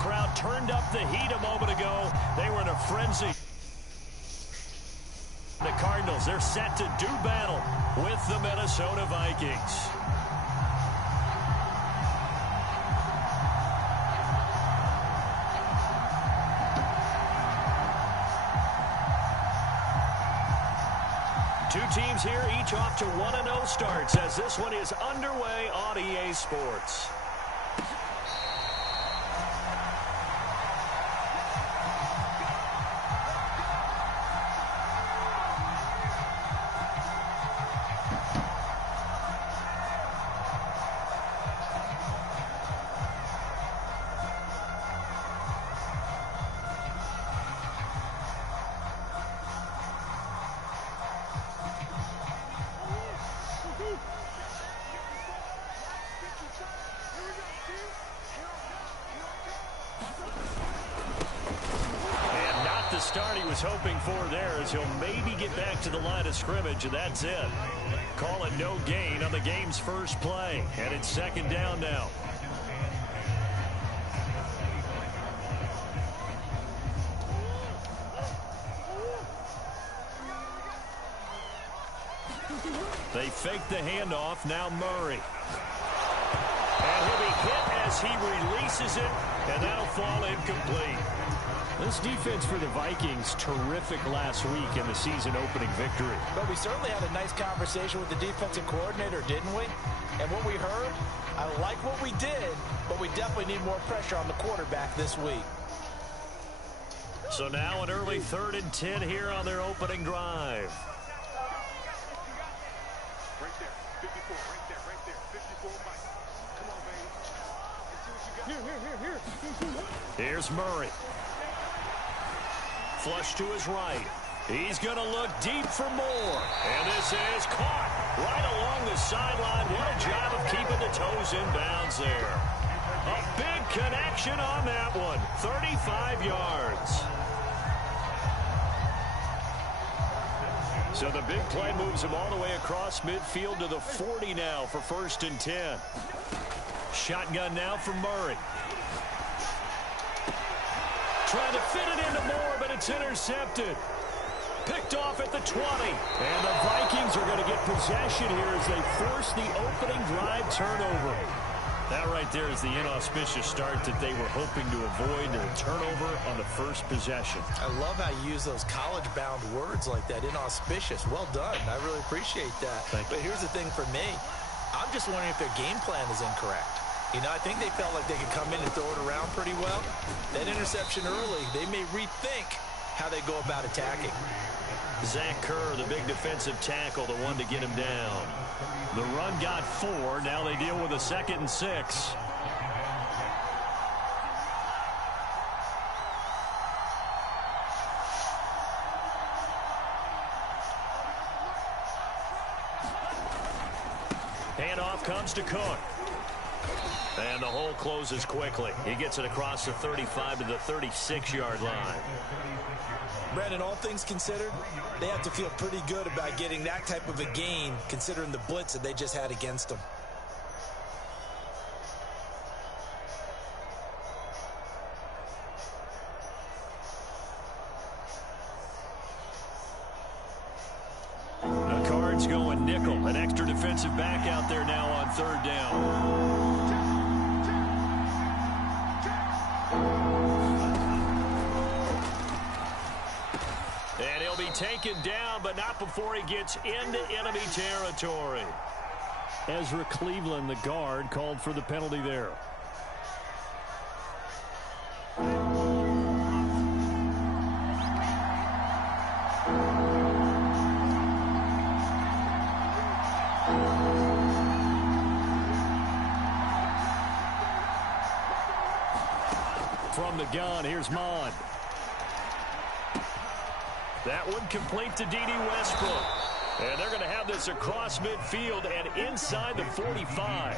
crowd turned up the heat a moment ago. They were in a frenzy. The Cardinals, they're set to do battle with the Minnesota Vikings. Two teams here, each off to 1-0 starts as this one is underway on EA Sports. Start he was hoping for there as he'll maybe get back to the line of scrimmage, and that's it. Call it no gain on the game's first play, and it's second down now. They fake the handoff, now Murray. And he'll be hit as he releases it, and that'll fall incomplete. This defense for the Vikings, terrific last week in the season-opening victory. But we certainly had a nice conversation with the defensive coordinator, didn't we? And what we heard, I like what we did, but we definitely need more pressure on the quarterback this week. So now an early 3rd and 10 here on their opening drive. Right there, 54, right there, 54, Mike. Come on, baby. Let's see what you got. Here. Here's Murray. Flush to his right. He's going to look deep for more. And this is caught right along the sideline. What a job of keeping the toes in bounds there. A big connection on that one. 35 yards. So the big play moves him all the way across midfield to the 40 now for 1st and 10. Shotgun now for Murray. Trying to fit it into Moore, but it's intercepted. Picked off at the 20. And the Vikings are going to get possession here as they force the opening drive turnover. That right there is the inauspicious start that they were hoping to avoid, a turnover on the first possession. I love how you use those college-bound words like that, inauspicious. Well done. I really appreciate that. But here's the thing for me. I'm just wondering if their game plan is incorrect. You know, I think they felt like they could come in and throw it around pretty well. That interception early, they may rethink how they go about attacking. Zach Kerr, the big defensive tackle, the one to get him down. The run got 4. Now they deal with a 2nd and 6. Handoff comes to Cook. And the hole closes quickly. He gets it across the 35 to the 36-yard line. Brandon, all things considered, they have to feel pretty good about getting that type of a gain considering the blitz that they just had against them. The Cards going nickel. An extra defensive back out there now on 3rd down. And he'll be taken down, but not before he gets into enemy territory. Ezra Cleveland, the guard, called for the penalty there. From the gun, here's Mond. That one complete to D.D. Westbrook. And they're going to have this across midfield and inside the 45.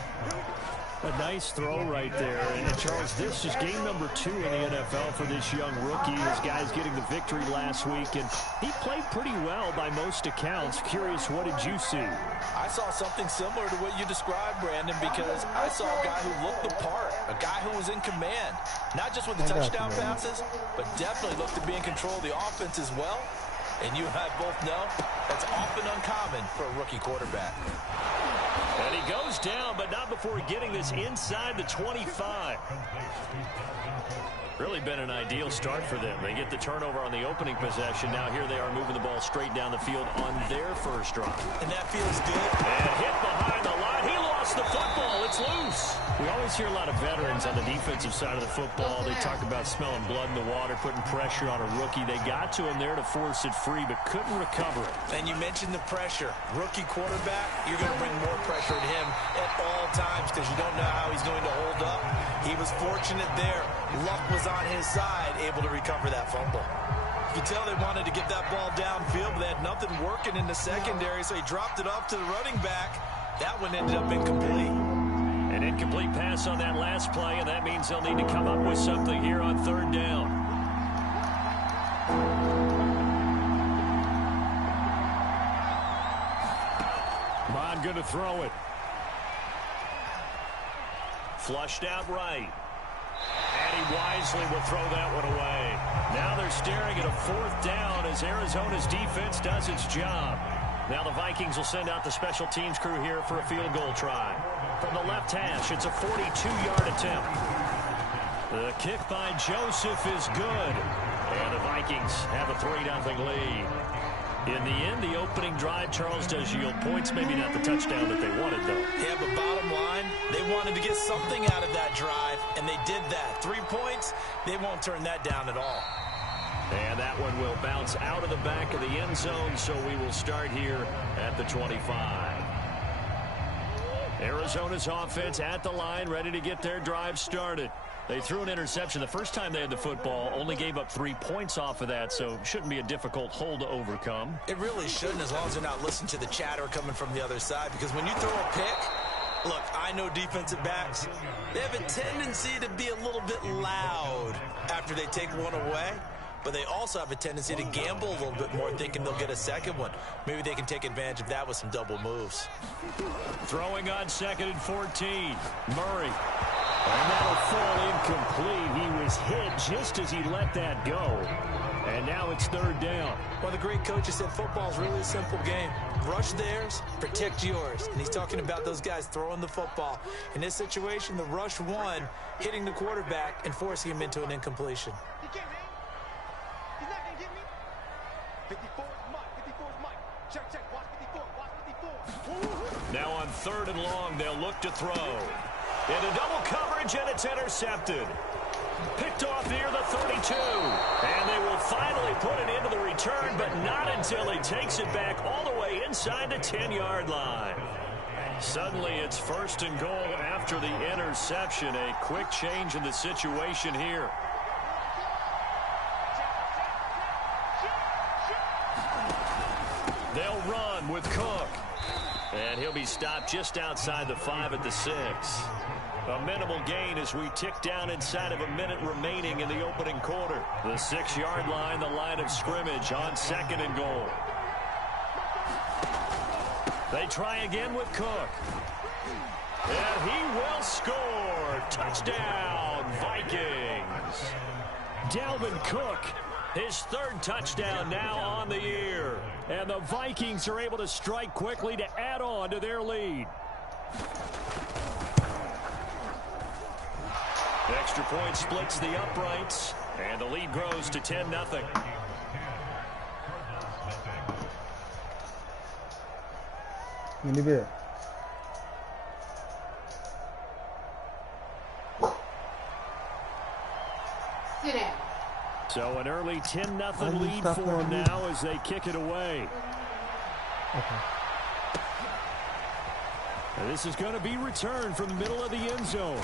A nice throw right there. And Charles, this is game number 2 in the NFL for this young rookie. His guys getting the victory last week, and he played pretty well by most accounts. Curious, what did you see? I saw something similar to what you described, Brandon, because I saw a guy who looked the part, a guy who was in command, not just with the touchdown passes, but definitely looked to be in control of the offense as well. And you and I both know that's often uncommon for a rookie quarterback. And he goes down, but not before getting this inside the 25. Really been an ideal start for them. They get the turnover on the opening possession. Now here they are moving the ball straight down the field on their first drive. And that feels good. And hit behind the line. He lost the football. It's loose. We always hear a lot of veterans on the defensive side of the football. They talk about smelling blood in the water, putting pressure on a rookie. They got to him there to force it free, but couldn't recover it. And you mentioned the pressure. Rookie quarterback, you're going to bring more pressure at him at all times because you don't know how he's going to hold up. He was fortunate there. Luck was on his side, able to recover that fumble. You can tell they wanted to get that ball downfield, but they had nothing working in the secondary, so he dropped it off to the running back. That one ended up incomplete. An incomplete pass on that last play, and that means they'll need to come up with something here on third down. Bond going to throw it. Flushed out right. And he wisely will throw that one away. Now they're staring at a fourth down as Arizona's defense does its job. Now the Vikings will send out the special teams crew here for a field goal try. From the left hash, it's a 42-yard attempt. The kick by Joseph is good. And the Vikings have a 3-0 lead. In the end, the opening drive, Charles, does yield points. Maybe not the touchdown that they wanted, though. Yeah, but bottom line, they wanted to get something out of that drive, and they did that. 3 points, they won't turn that down at all. And that one will bounce out of the back of the end zone, so we will start here at the 25. Arizona's offense at the line, ready to get their drive started. They threw an interception the first time they had the football, only gave up 3 points off of that, so shouldn't be a difficult hole to overcome. It really shouldn't, as long as they're not listening to the chatter coming from the other side, because when you throw a pick, look, I know defensive backs, they have a tendency to be a little bit loud after they take one away, but they also have a tendency to gamble a little bit more, thinking they'll get a second one. Maybe they can take advantage of that with some double moves. Throwing on 2nd and 14. Murray. And that'll fall incomplete. He was hit just as he let that go. And now it's 3rd down. Well, the great coach said football's really a simple game. Rush theirs, protect yours. And he's talking about those guys throwing the football. In this situation, the rush one, hitting the quarterback and forcing him into an incompletion. He can't hang. He's not going to get me. 54 is Mike. 54 is Mike. Check, check. Watch 54. Watch 54. Now on 3rd and long, they'll look to throw. Into double coverage, and it's intercepted. Picked off near the 32. And they will finally put it into the return, but not until he takes it back all the way inside the 10-yard line. Suddenly, it's 1st and goal after the interception. A quick change in the situation here. They'll run with Cook. And he'll be stopped just outside the 5 at the 6. A minimal gain as we tick down inside of a minute remaining in the opening quarter. The 6-yard line, the line of scrimmage on 2nd and goal. They try again with Cook. And he will score. Touchdown, Vikings. Dalvin Cook, his 3rd touchdown now on the year. And the Vikings are able to strike quickly to add on to their lead. Extra point splits the uprights, and the lead grows to 10-0. Ini dia. Sit down. So an early 10-0 lead for them now as they kick it away. Okay. And this is going to be returned from the middle of the end zone.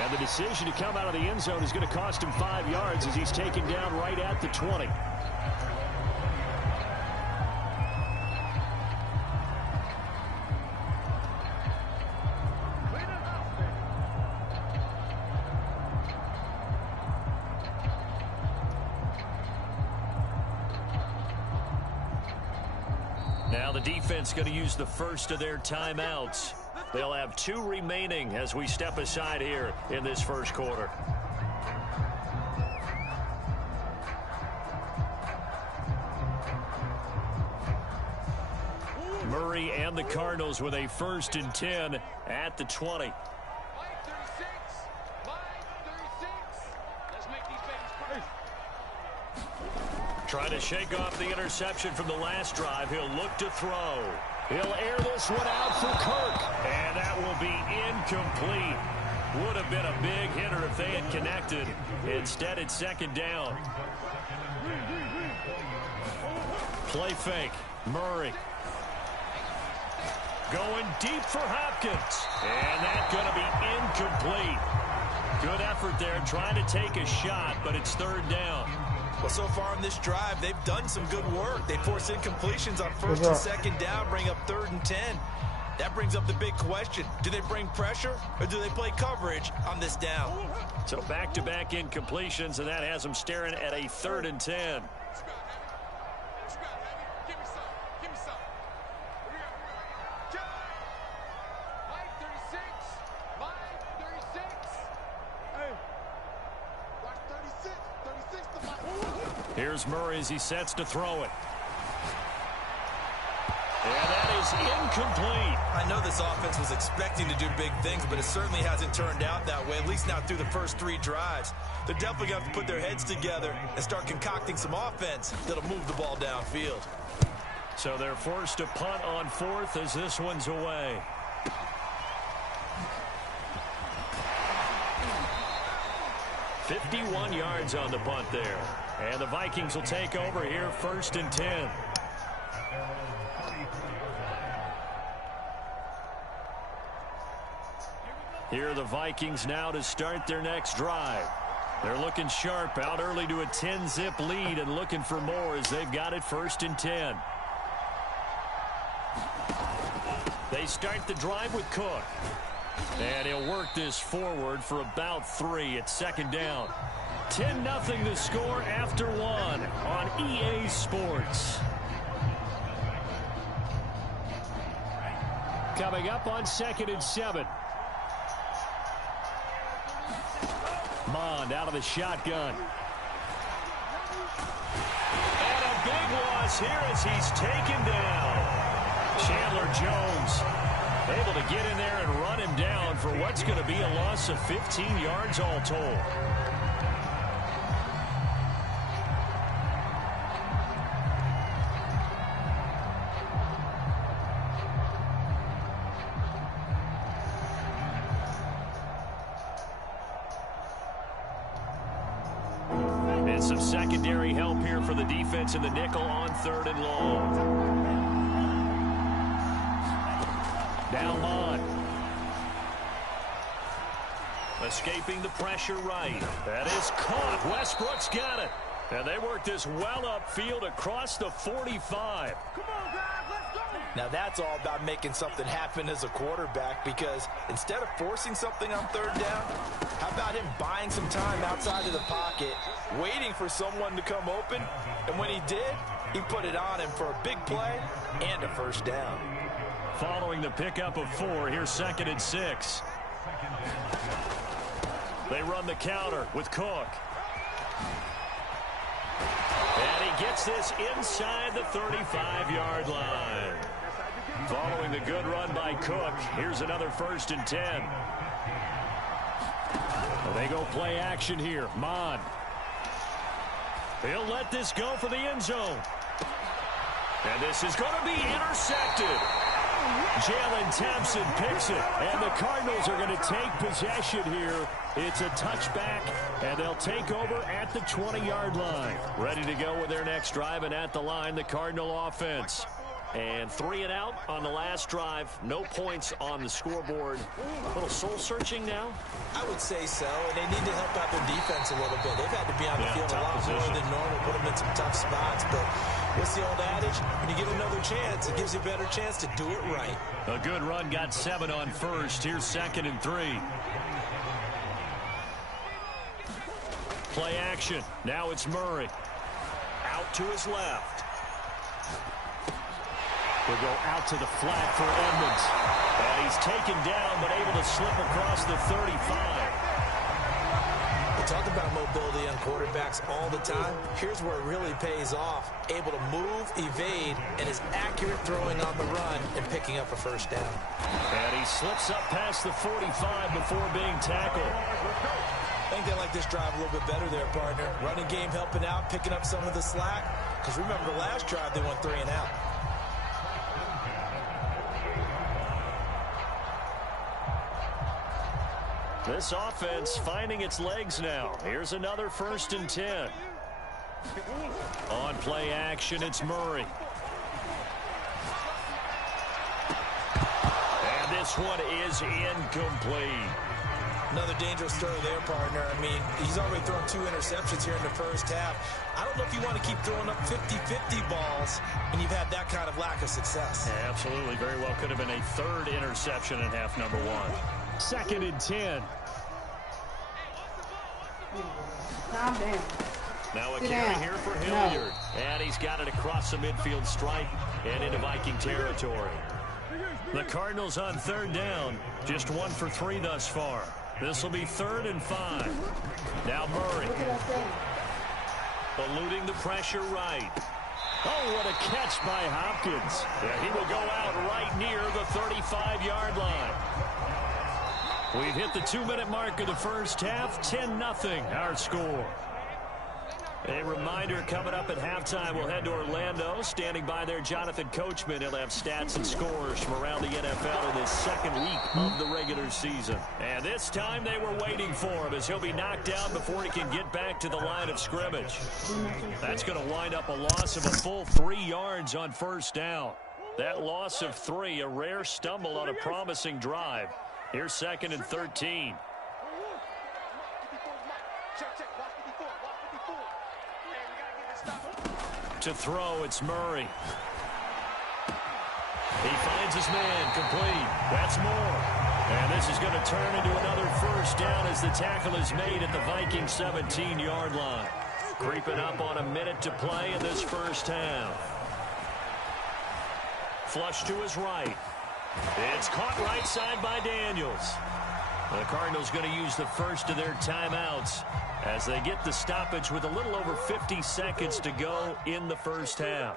And the decision to come out of the end zone is going to cost him 5 yards as he's taken down right at the 20. Now the defense going to use the first of their timeouts. They'll have 2 remaining as we step aside here in this first quarter. Murray and the Cardinals with a 1st and 10 at the 20. Trying to shake off the interception from the last drive. He'll look to throw. He'll air this one out for Kirk. And that will be incomplete. Would have been a big hitter if they had connected. Instead, it's 2nd down. Play fake. Murray. Going deep for Hopkins. And that's going to be incomplete. Good effort there trying to take a shot, but it's 3rd down. Well, so far in this drive, they've done some good work. They force incompletions on 1st and 2nd down, bring up 3rd and 10. That brings up the big question. Do they bring pressure or do they play coverage on this down? So back-to-back incompletions, and that has them staring at a 3rd and 10. Here's Murray as he sets to throw it. And that is incomplete. I know this offense was expecting to do big things, but it certainly hasn't turned out that way, at least not through the first 3 drives. They're definitely going to have to put their heads together and start concocting some offense that'll move the ball downfield. So they're forced to punt on 4th as this one's away. "51 yards on the punt there. And the Vikings will take over here 1st and 10. Here are the Vikings now to start their next drive. They're looking sharp, out early to a 10-zip lead and looking for more as they've got it 1st and 10. They start the drive with Cook. And he'll work this forward for about 3 at 2nd down. 10-0 the score after 1 on EA Sports. Coming up on 2nd and 7. Mond out of the shotgun. And a big loss here as he's taken down. Chandler Jones able to get in there and run him down for what's going to be a loss of 15 yards all told. And some secondary help here for the defense in the nickel on 3rd and long. Now Mond. Escaping the pressure right. That is caught. Westbrook's got it. And they work this well upfield across the 45. Come on, guys, let's go. Now that's all about making something happen as a quarterback, because instead of forcing something on 3rd down, how about him buying some time outside of the pocket, waiting for someone to come open, and when he did, he put it on him for a big play and a 1st down. Following the pickup of 4, here's 2nd and 6. They run the counter with Cook. And he gets this inside the 35-yard line. Following the good run by Cook, here's another 1st and 10. They go play action here. Mond. He'll let this go for the end zone. And this is going to be intercepted. Jalen Thompson picks it, and the Cardinals are going to take possession here. It's a touchback, and they'll take over at the 20-yard line. Ready to go with their next drive, and at the line, the Cardinal offense. And 3 and out on the last drive. No points on the scoreboard. A little soul-searching now? I would say so, and they need to help out their defense a little bit. They've had to be on the field a lot more than normal, put them in some tough spots. But what's the old adage? When you get another chance, it gives you a better chance to do it right. A good run, got 7 on 1st. Here's 2nd and 3. Play action. Now it's Murray. Out to his left. Will go out to the flat for Edmonds. And he's taken down, but able to slip across the 35. We talk about mobility on quarterbacks all the time. Here's where it really pays off. Able to move, evade, and is accurate throwing on the run and picking up a first down. And he slips up past the 45 before being tackled. I think they like this drive a little bit better there, partner. Running game helping out, picking up some of the slack. Because remember, the last drive, they went 3 and out. This offense finding its legs now. Here's another 1st and 10. On play action, it's Murray. And this one is incomplete. Another dangerous throw there, partner. I mean, he's already thrown 2 interceptions here in the first half. I don't know if you want to keep throwing up 50-50 balls when you've had that kind of lack of success. Yeah, absolutely. Very well could have been a 3rd interception in half number 1. 2nd and 10. Calm down. Now a carry here for Hilliard. And he's got it across the midfield stripe and into Viking territory. The Cardinals on 3rd down. Just 1 for 3 thus far. This will be 3rd and 5. Now Murray. Eluding the pressure right. Oh, what a catch by Hopkins. Yeah, he will go out right near the 35-yard line. We've hit the 2-minute mark of the first half. 10-0 our score. A reminder coming up at halftime, we'll head to Orlando. Standing by there, Jonathan Coachman. He'll have stats and scores from around the NFL in his 2nd week of the regular season. And this time they were waiting for him as he'll be knocked down before he can get back to the line of scrimmage. That's going to wind up a loss of a full 3 yards on 1st down. That loss of 3, a rare stumble on a promising drive. Here's 2nd and 13. To throw, it's Murray. He finds his man, complete. That's more. And this is going to turn into another 1st down as the tackle is made at the Vikings 17-yard line. Creeping up on a minute to play in this first half. Flush to his right. It's caught right side by Daniels. The Cardinals going to use the first of their timeouts as they get the stoppage with a little over 50 seconds to go in the first half.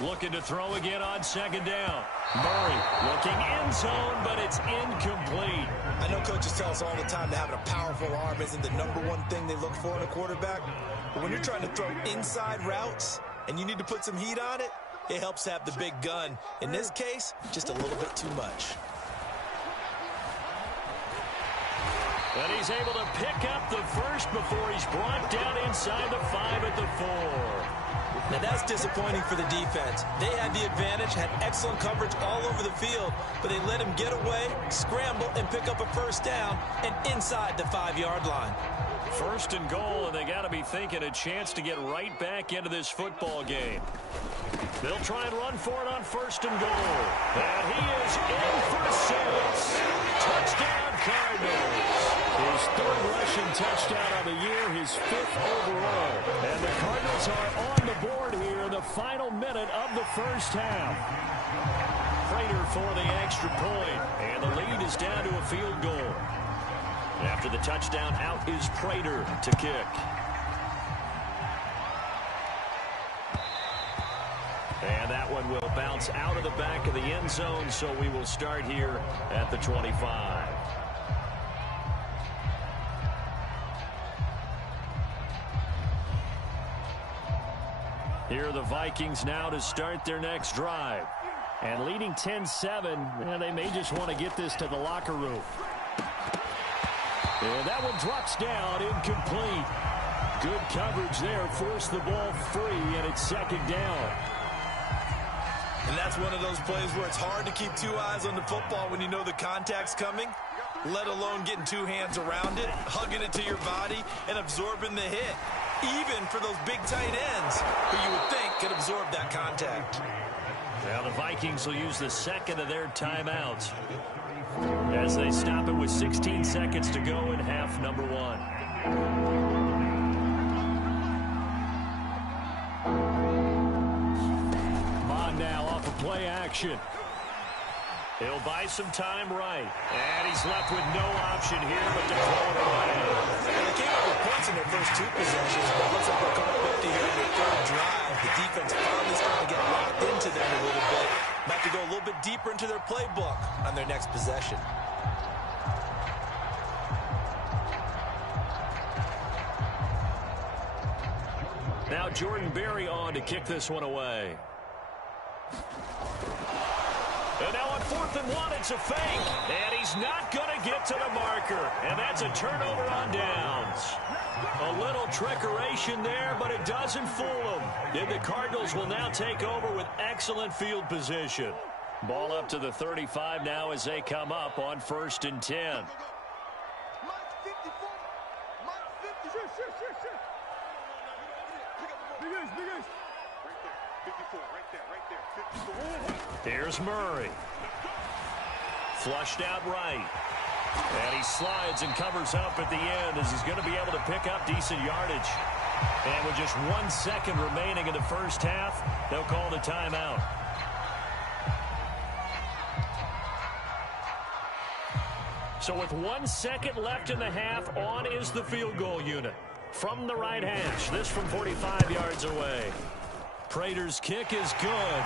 Looking to throw again on 2nd down. Murray looking end zone, but it's incomplete. I know coaches tell us all the time that having a powerful arm isn't the #1 thing they look for in a quarterback. But when you're trying to throw inside routes and you need to put some heat on it, it helps to have the big gun. In this case, just a little bit too much. But he's able to pick up the first before he's brought down inside the 5 at the 4. Now that's disappointing for the defense. They had the advantage, had excellent coverage all over the field, but they let him get away, scramble, and pick up a 1st down and inside the 5-yard line. 1st and goal, and they got to be thinking a chance to get right back into this football game. They'll try and run for it on 1st and goal. And he is in for 6. Touchdown, Cardinals. His 3rd rushing touchdown of the year, his 5th overall. And the Cardinals are on the board here in the final minute of the first half. Prater for the extra point, and the lead is down to a field goal. After the touchdown, out is Prater to kick. And that one will bounce out of the back of the end zone, so we will start here at the 25. Here are the Vikings now to start their next drive. And leading 10-7, they may just want to get this to the locker room. And that one drops down, incomplete. Good coverage there, forced the ball free, and it's 2nd down. And that's one of those plays where it's hard to keep 2 eyes on the football when you know the contact's coming, let alone getting 2 hands around it, hugging it to your body, and absorbing the hit. Even for those big tight ends who you would think could absorb that contact. Now the Vikings will use the second of their timeouts as they stop it with 16 seconds to go in half number one. Mon now off of play action. He'll buy some time right. And he's left with no option here but to throw it away. They came up with points in their first two possessions, but it looks like they'll come up empty here in their third drive. The defense finally starting to get locked into them a little bit. Might have to go a little bit deeper into their playbook on their next possession. Now Jordan Berry on to kick this one away. And now on 4th and 1, it's a fake. And he's not going to get to the marker. And that's a turnover on downs. A little trickeration there, but it doesn't fool them. And the Cardinals will now take over with excellent field position. Ball up to the 35 now as they come up on 1st and 10. Here's Murray. Flushed out right. And he slides and covers up at the end as he's going to be able to pick up decent yardage. And with just 1 second remaining in the first half, they'll call the timeout. So with 1 second left in the half, on is the field goal unit. From the right hash, this from 45 yards away. Prater's kick is good,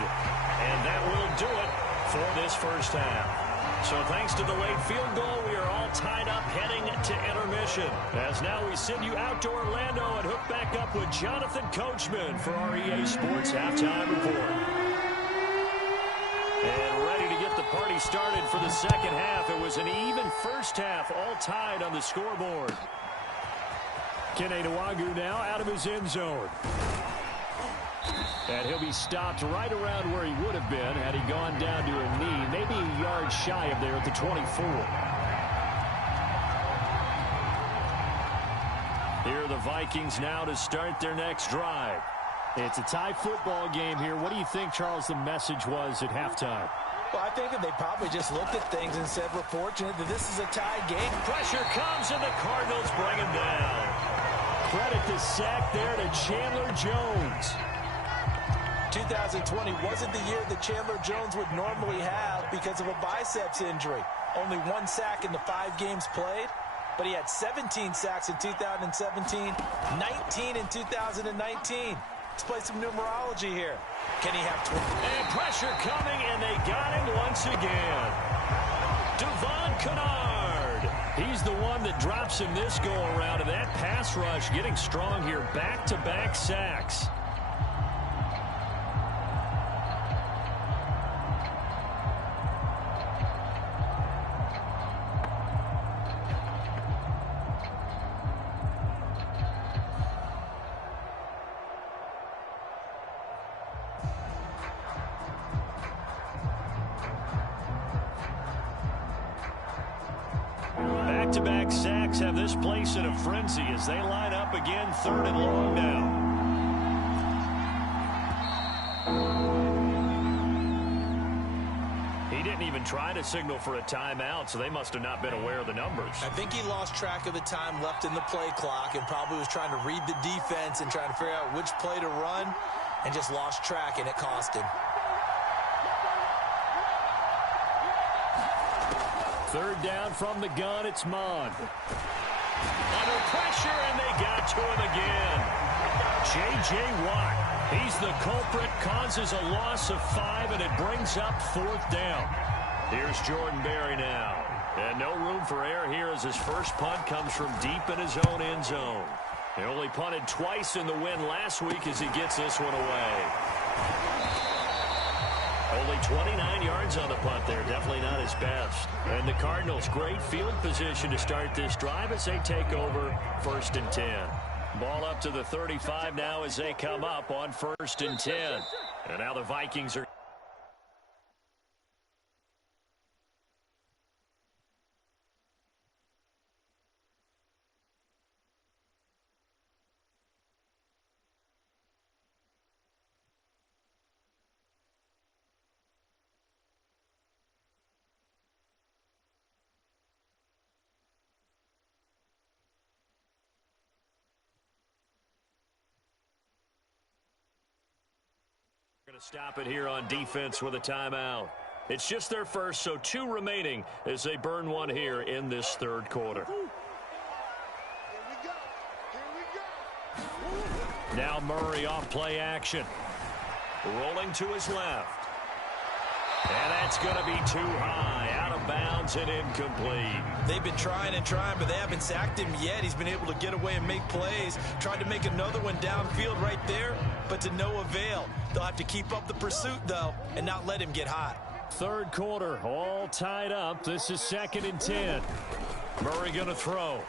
and that will do it for this first half. So thanks to the late field goal, we are all tied up heading to intermission. As now we send you out to Orlando and hook back up with Jonathan Coachman for our EA Sports Halftime Report. And ready to get the party started for the second half. It was an even first half, all tied on the scoreboard. Kene Nwagu now out of his end zone. And he'll be stopped right around where he would have been had he gone down to a knee, maybe a yard shy of there at the 24. Here are the Vikings now to start their next drive. It's a tie football game here. What do you think, Charles, the message was at halftime? Well, I think that they probably just looked at things and said, we're fortunate that this is a tie game. Pressure comes, and the Cardinals bring him down. Credit the sack there to Chandler Jones. 2020 wasn't the year that Chandler Jones would normally have because of a biceps injury. Only 1 sack in the 5 games played, but he had 17 sacks in 2017, 19 in 2019. Let's play some numerology here. Can he have 20? And pressure coming, and they got him once again. Devon Kennard. He's the one that drops him this go-around, and that pass rush getting strong here. Back-to-back sacks. Back-to-back sacks have this place in a frenzy as they line up again, 3rd and long now. He didn't even try to signal for a timeout, so they must have not been aware of the numbers. I think he lost track of the time left in the play clock and probably was trying to read the defense and trying to figure out which play to run and just lost track, and it cost him. 3rd down from the gun, it's Mon. Under pressure, and they got to him again. J.J. Watt, he's the culprit, causes a loss of 5, and it brings up 4th down. Here's Jordan Berry now. And no room for error here as his first punt comes from deep in his own end zone. He only punted twice in the win last week as he gets this one away. Only 29 yards on the punt there. Definitely not his best. And the Cardinals, great field position to start this drive as they take over 1st and 10. Ball up to the 35 now as they come up on 1st and 10. And now the Vikings are Going to stop it here on defense with a timeout. It's just their first, so 2 remaining as they burn one here in this third quarter. Now Murray off play action. Rolling to his left. And that's going to be too high, out of bounds and incomplete. They've been trying and trying, but they haven't sacked him yet. He's been able to get away and make plays. Tried to make another one downfield right there, but to no avail. They'll have to keep up the pursuit, though, and not let him get hot. Third quarter, all tied up. This is 2nd and 10. Murray going to throw.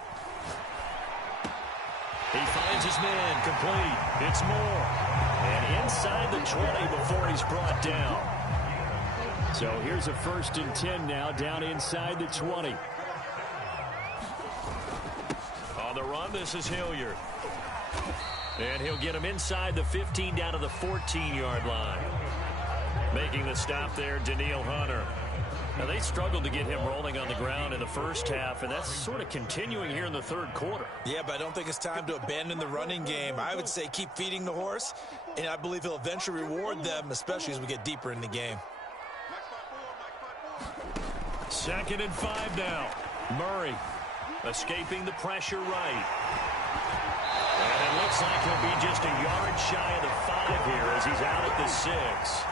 He finds his man, complete. It's Moore. And inside the 20 before he's brought down. So here's a 1st and 10 now, down inside the 20. On the run, this is Hilliard. And he'll get him inside the 15 down to the 14-yard line. Making the stop there, Danielle Hunter. Now, they struggled to get him rolling on the ground in the first half, and that's sort of continuing here in the third quarter. Yeah, but I don't think it's time to abandon the running game. I would say keep feeding the horse, and I believe he'll eventually reward them, especially as we get deeper in the game. 2nd and 5 now. Murray escaping the pressure right. And it looks like he'll be just a yard shy of the 5 here as he's out at the 6.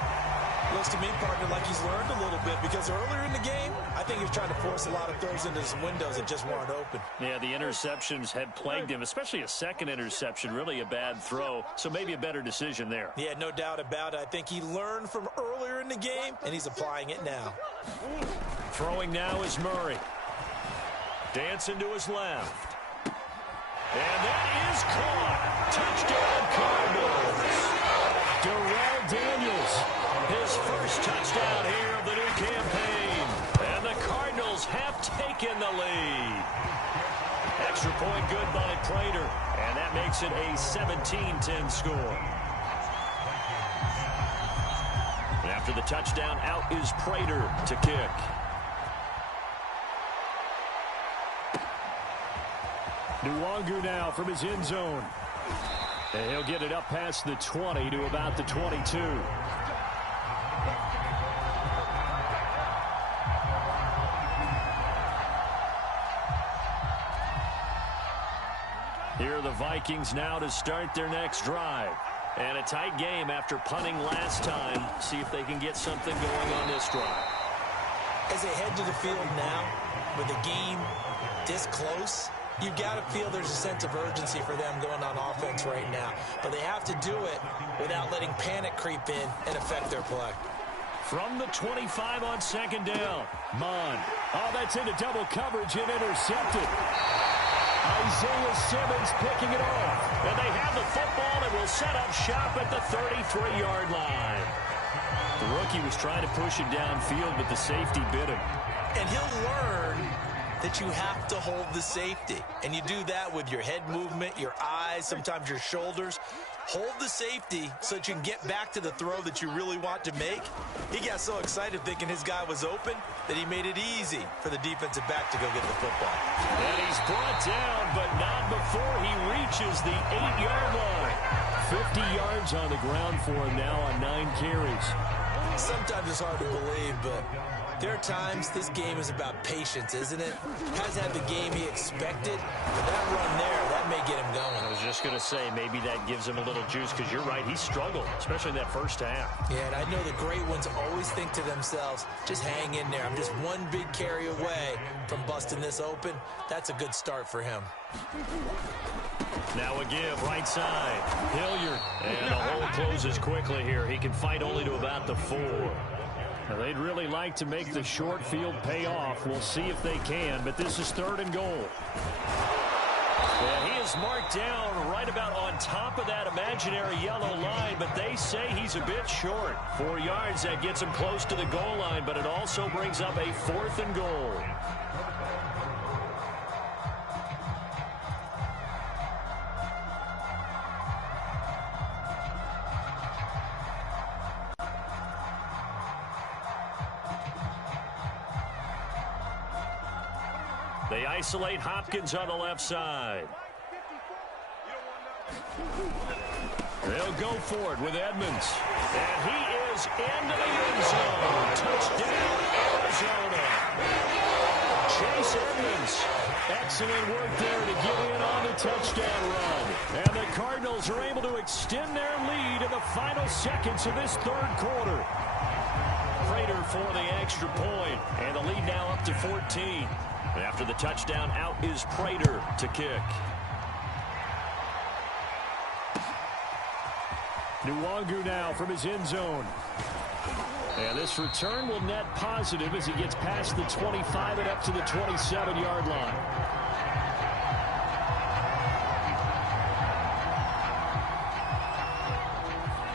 Looks to me, partner, like he's learned a little bit because earlier in the game, I think he was trying to force a lot of throws into some windows that just weren't open. Yeah, the interceptions had plagued him, especially a second interception, really a bad throw, so maybe a better decision there. Yeah, no doubt about it. I think he learned from earlier in the game, and he's applying it now. Throwing now is Murray. Dancing to his left. And that is caught. Touchdown Cardinals. Darrell Daniels, his first touchdown here of the new campaign. And the Cardinals have taken the lead. Extra point good by Prater. And that makes it a 17-10 score. And after the touchdown, out is Prater to kick. Nwangu now from his end zone. And he'll get it up past the 20 to about the 22. Here are the Vikings now to start their next drive. And a tight game after punting last time. See if they can get something going on this drive. As they head to the field now, with the game this close, you've got to feel there's a sense of urgency for them going on offense right now. But they have to do it without letting panic creep in and affect their play. From the 25 on 2nd down. Mon. Oh, that's into double coverage and intercepted. Isaiah Simmons picking it off. And they have the football and will set up shop at the 33-yard line. The rookie was trying to push it downfield, but the safety bit him. And he'll learn that you have to hold the safety. And you do that with your head movement, your eyes, sometimes your shoulders. Hold the safety so that you can get back to the throw that you really want to make. He got so excited thinking his guy was open that he made it easy for the defensive back to go get the football. And he's brought down, but not before he reaches the 8-yard line. 50 yards on the ground for him now on 9 carries. Sometimes it's hard to believe, but there are times this game is about patience, isn't it? Hasn't had the game he expected, but that run there, that may get him going. I was just going to say, maybe that gives him a little juice, because you're right, he struggled, especially in that first half. Yeah, and I know the great ones always think to themselves, just hang in there. I'm just one big carry away from busting this open. That's a good start for him. Now a give, right side. Hilliard. And the hole closes quickly here. He can fight only to about the 4. Now, they'd really like to make the short field pay off. We'll see if they can, but this is 3rd and goal. And he is marked down right about on top of that imaginary yellow line, but they say he's a bit short. 4 yards, that gets him close to the goal line, but it also brings up a 4th and goal. They isolate Hopkins on the left side. They'll go for it with Edmonds. And he is into the end zone. Touchdown, Arizona. Chase Edmonds. Excellent work there to get in on the touchdown run. And the Cardinals are able to extend their lead in the final seconds of this third quarter. Prater for the extra point. And the lead now up to 14. After the touchdown, out is Prater to kick. Nwangu now from his end zone. And this return will net positive as he gets past the 25 and up to the 27-yard line.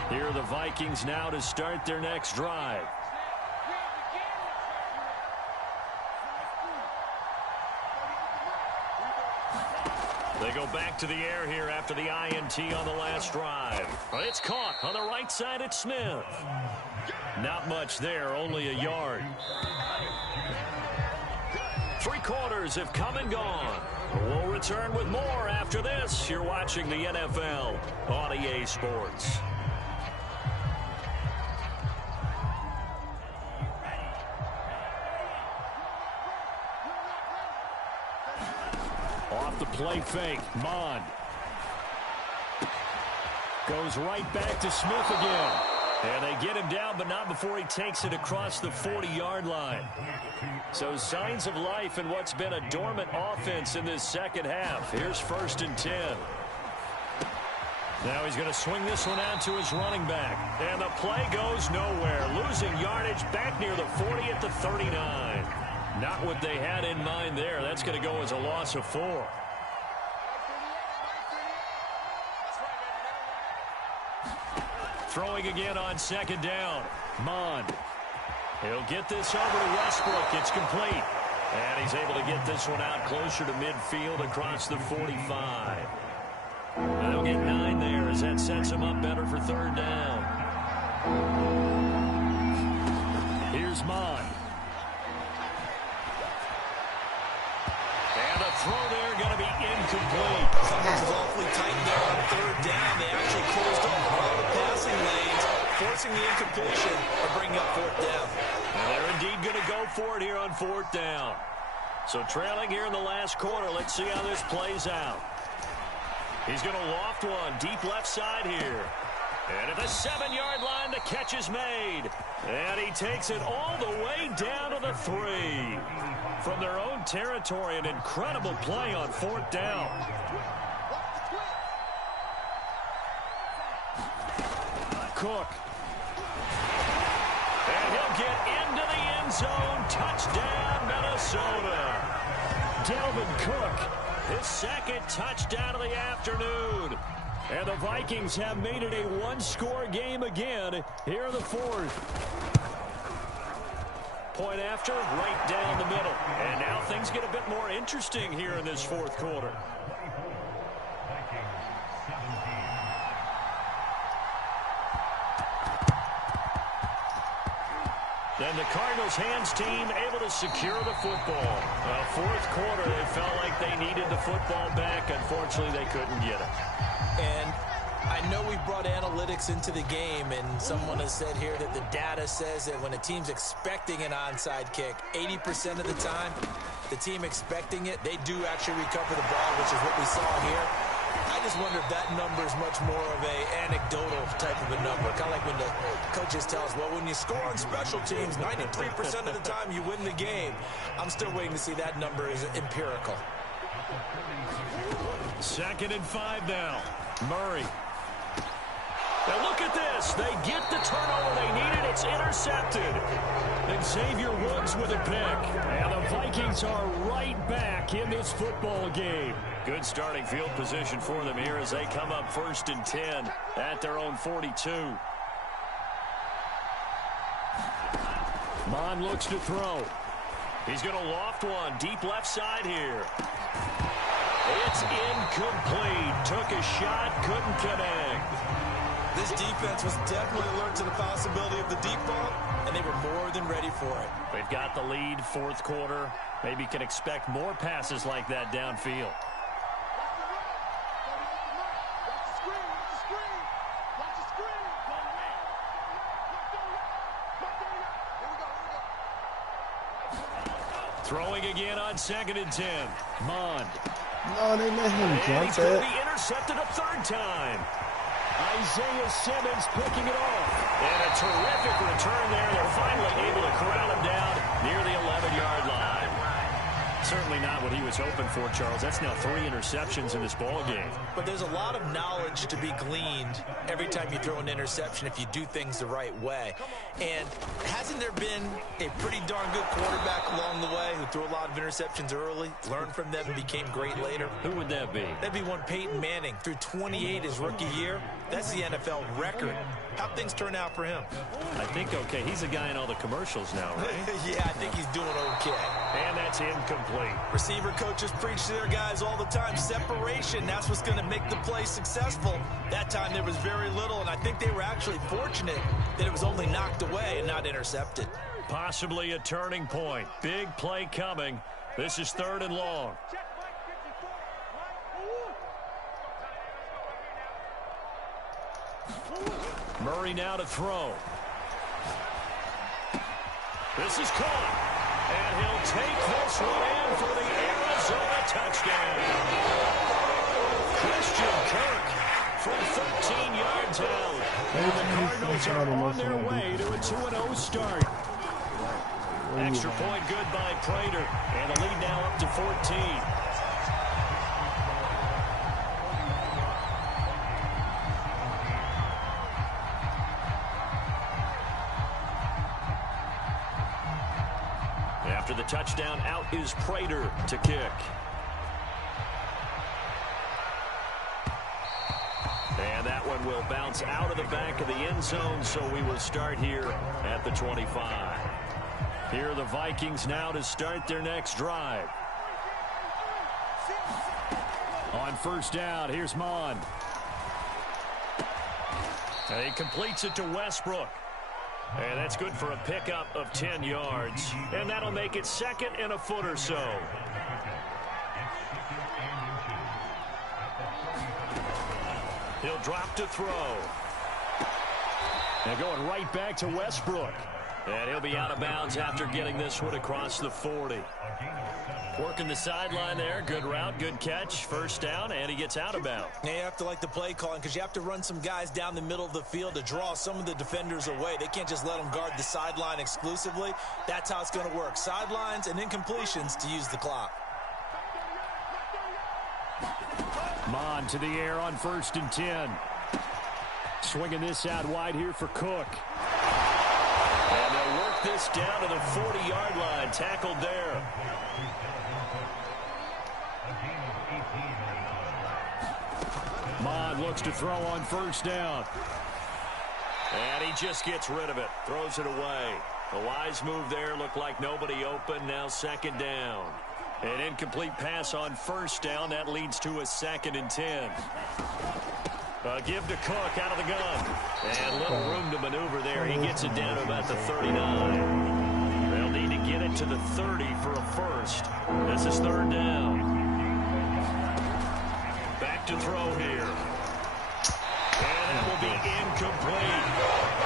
Here are the Vikings now to start their next drive. They go back to the air here after the INT on the last drive. It's caught on the right side at Smith. Not much there, only a yard. 3 quarters have come and gone. We'll return with more after this. You're watching the NFL on EA Sports. Off the play fake, Mond. Goes right back to Smith again. And they get him down, but not before he takes it across the 40-yard line. So signs of life in what's been a dormant offense in this second half. Here's 1st and 10. Now he's going to swing this one out to his running back. And the play goes nowhere. Losing yardage back near the 40 at the 39. Not what they had in mind there. That's going to go as a loss of 4. Throwing again on 2nd down. Mond. He'll get this over to Westbrook. It's complete. And he's able to get this one out closer to midfield across the 45. And they'll get 9 there as that sets him up better for 3rd down. Here's Mond. And a throw there going to be incomplete. Coverage was awfully tight there on 3rd down. They actually closed up a lot of passing lanes, forcing the incompletion or bringing up 4th down. And they're indeed going to go for it here on 4th down. So trailing here in the last quarter. Let's see how this plays out. He's going to loft one deep left side here. And at the 7-yard line, the catch is made. And he takes it all the way down to the 3. From their own territory, an incredible play on 4th down. Cook. And he'll get into the end zone. Touchdown, Minnesota. Dalvin Cook, his 2nd touchdown of the afternoon. And the Vikings have made it a 1-score game again here in the 4th. Point after, right down the middle. And now things get a bit more interesting here in this 4th quarter. Then the Cardinals' hands team able to secure the football. 4th quarter, they felt like they needed the football back. Unfortunately, they couldn't get it. And I know we brought analytics into the game, and someone has said here that the data says that when a team's expecting an onside kick, 80% of the time, the team expecting it, they do actually recover the ball, which is what we saw here. I just wonder if that number is much more of a anecdotal type of a number. Kind of like when the coaches tell us, well, when you score on special teams, 93% of the time you win the game. I'm still waiting to see that number is empirical. 2nd and 5 now. Murray. Now look at this. They get the turnover they needed. It's intercepted. And Xavier Woods with a pick. And the Vikings are right back in this football game. Good starting field position for them here as they come up 1st and 10 at their own 42. Mond looks to throw. He's going to loft one deep left side here. It's incomplete. Took a shot, couldn't connect. This defense was definitely alert to the possibility of the deep ball, and they were more than ready for it. They've got the lead, 4th quarter. Maybe can expect more passes like that downfield. Throwing again on 2nd and 10. Mond. No, they let him And jump he's going to that. be intercepted a 3rd time. Isaiah Simmons picking it off. And a terrific return there. They're finally able to corral him down near the 11-yard line. Certainly not what he was hoping for, Charles. That's now 3 interceptions in this ball game. But there's a lot of knowledge to be gleaned every time you throw an interception if you do things the right way. And hasn't there been a pretty darn good quarterback along the way who threw a lot of interceptions early, learned from them, and became great later? Who would that be? That'd be one Peyton Manning. Threw 28 his rookie year. That's the NFL record. How'd things turn out for him? I think okay. He's a guy in all the commercials now, right? Yeah, I think he's doing okay. And that's incomplete. Receiver coaches preach to their guys all the time. Separation, that's what's going to make the play successful. That time there was very little, and I think they were actually fortunate that it was only knocked away and not intercepted. Possibly a turning point. Big play coming. This is 3rd and long. Murray now to throw. This is caught. And he'll take this one in for the Arizona touchdown. Christian Kirk from 13 yards out. And the Cardinals are on their way to a 2-0 start. Extra point good by Prater. And the lead now up to 14. After the touchdown, out is Prater to kick. And that one will bounce out of the back of the end zone, so we will start here at the 25. Here are the Vikings now to start their next drive. On 1st down, here's Mond. And he completes it to Westbrook. And that's good for a pickup of 10 yards. And that'll make it 2nd and a foot or so. He'll drop to throw. And going right back to Westbrook. And he'll be out of bounds after getting this one across the 40. Working the sideline there. Good route, good catch. 1st down, and he gets out of bounds. Yeah, you have to like the play calling because you have to run some guys down the middle of the field to draw some of the defenders away. They can't just let them guard the sideline exclusively. That's how it's going to work. Sidelines and incompletions to use the clock. Mond to the air on 1st and 10. Swinging this out wide here for Cook. And they'll work this down to the 40-yard line. Tackled there. Mond looks to throw on 1st down. And he just gets rid of it. Throws it away. A wise move there. Looked like nobody open. Now 2nd down. An incomplete pass on 1st down. That leads to a 2nd and 10. Give to Cook out of the gun. And little room to maneuver there. He gets it down to about the 39. They'll need to get it to the 30 for a first. This is 3rd down. Back to throw here. And that will be incomplete.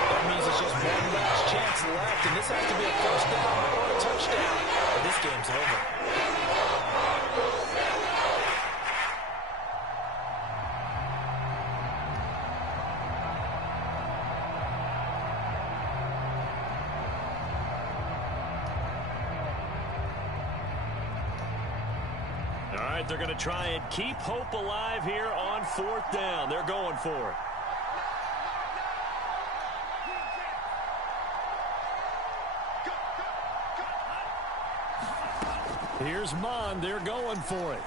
That means it's just one last chance left, and this has to be a 1st down or a touchdown, or this game's over. All right, they're going to try and keep hope alive here on 4th down. They're going for it. Here's Mond. They're going for it.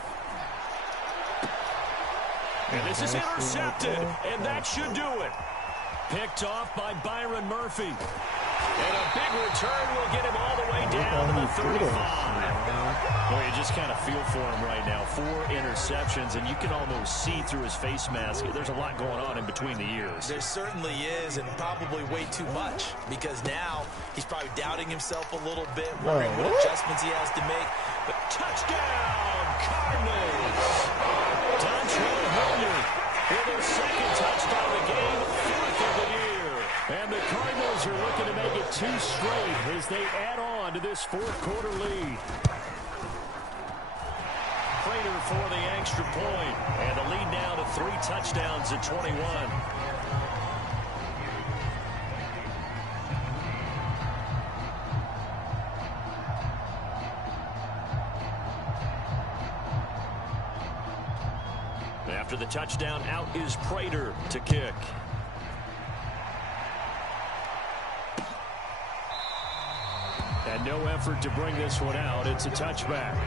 And this is intercepted, and that should do it. Picked off by Byron Murphy. And a big return will get him all the way down to the 35. Well, you just kind of feel for him right now. 4 interceptions, and you can almost see through his face mask. There's a lot going on in between the ears. There certainly is, and probably way too much, because now he's probably doubting himself a little bit, wondering what adjustments he has to make. But touchdown, Cardinals! Dontrell Hilliard with their 2nd touchdown of the game, 4th of the year. And the Cardinals are looking to make it 2 straight as they add on to this 4th quarter lead. for the extra point. And the lead now to 3 touchdowns at 21. After the touchdown, out is Prater to kick. And no effort to bring this one out. It's a touchback.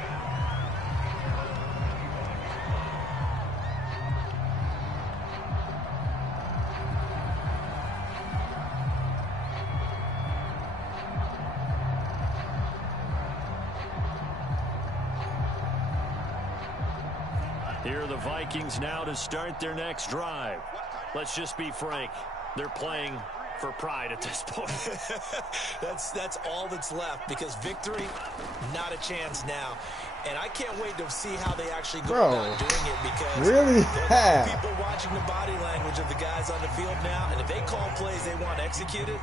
Here are the Vikings now to start their next drive. Let's just be frank. They're playing for pride at this point. That's all that's left, because victory, not a chance now. And I can't wait to see how they actually go about doing it, because really? there are people watching the body language of the guys on the field now, and if they call plays they want executed,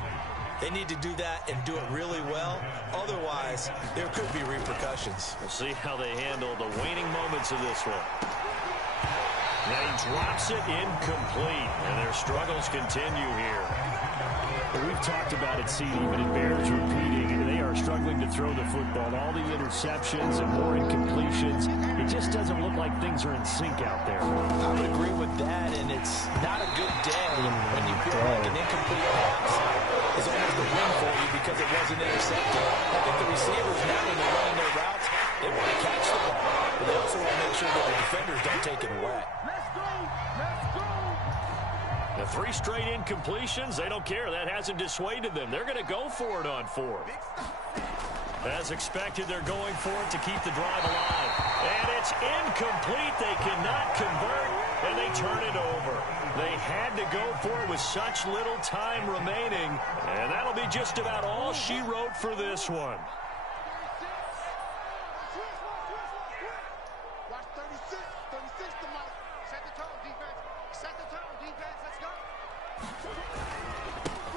they need to do that and do it really well. Otherwise, there could be repercussions. We'll see how they handle the waning moments of this one. And he drops it incomplete, and their struggles continue here. We've talked about it, CD, but it bears repeating. They are struggling to throw the football. All the interceptions and more incompletions. It just doesn't look like things are in sync out there. I would agree with that, and it's not a good day when you feel like an incomplete pass is almost a win for you because it wasn't intercepted. I think the receivers now, when they're running their routes, they want to catch the ball, but they also want to make sure that the defenders don't take it away. Let's go! Let's go! The 3 straight incompletions, they don't care. That hasn't dissuaded them. They're going to go for it on 4. As expected, they're going for it to keep the drive alive. And it's incomplete. They cannot convert, and they turn it over. They had to go for it with such little time remaining, and that'll be just about all she wrote for this one. Watch 36. 36 to Mike. Set the tone, defense. Set the tone, defense. Let's go.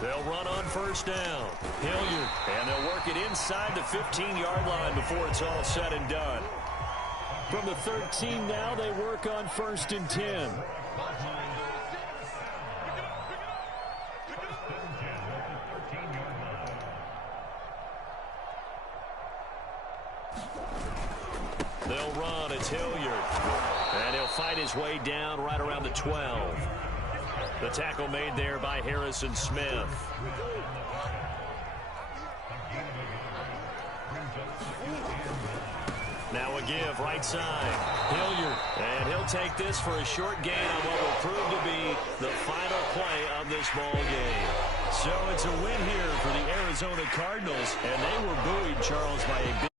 They'll run on first down. Hilliard, and they'll work it inside the 15-yard line before it's all said and done. From the 13 now, they work on 1st and 10. They'll run. It's Hilliard. And he'll fight his way down right around the 12. The tackle made there by Harrison Smith. Now a give, right side. Hilliard. And he'll take this for a short gain on what will prove to be the final play of this ball game. So it's a win here for the Arizona Cardinals, and they were buoyed, Charles, by a big